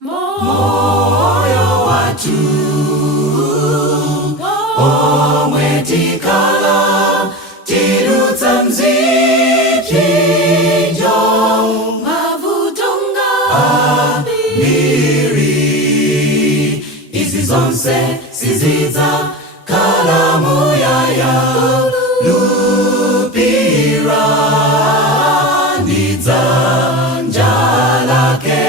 moyo watu omwetikala tirutsa mzipinjo mavutonga miri izi zonse siziza kalamu ya lupira nidza njalake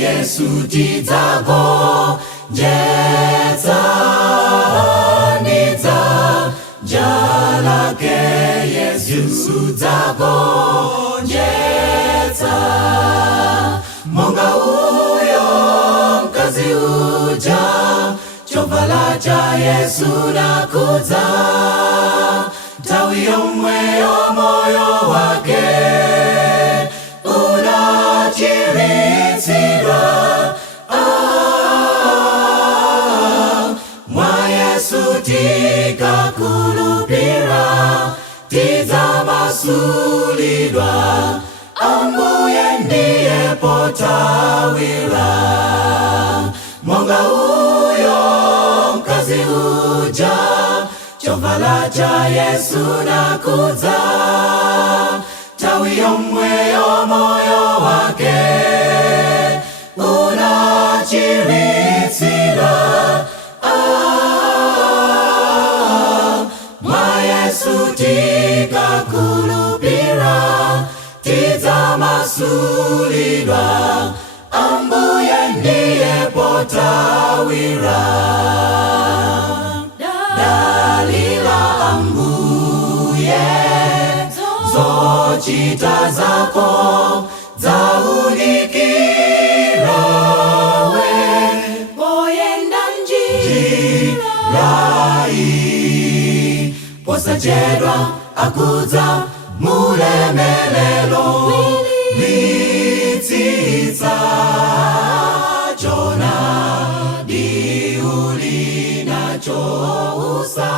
Yesu tidzago jetsa nidza njalake Yesu tidzago jetsa monga uyo mkazi uja chovala cha Yesu nakudza tawi yomweyo moyo wake unachiritsidwa mwa Yesu tikakulupira tidzamasulidwa Ambuye ndiye potawira monga uyo mkazi uja chovala cha Yesu nakudza tawi yomweyo moyo wake unachiritsidwa mwa Yesu tikakulupira tidzamasulidwa Ambuye ndiye potawira dalila Ambuye zochita zako zaunikirawe poyenda njirai posachedwa akudza mulemelelo litsitsa chona diuli nacho usa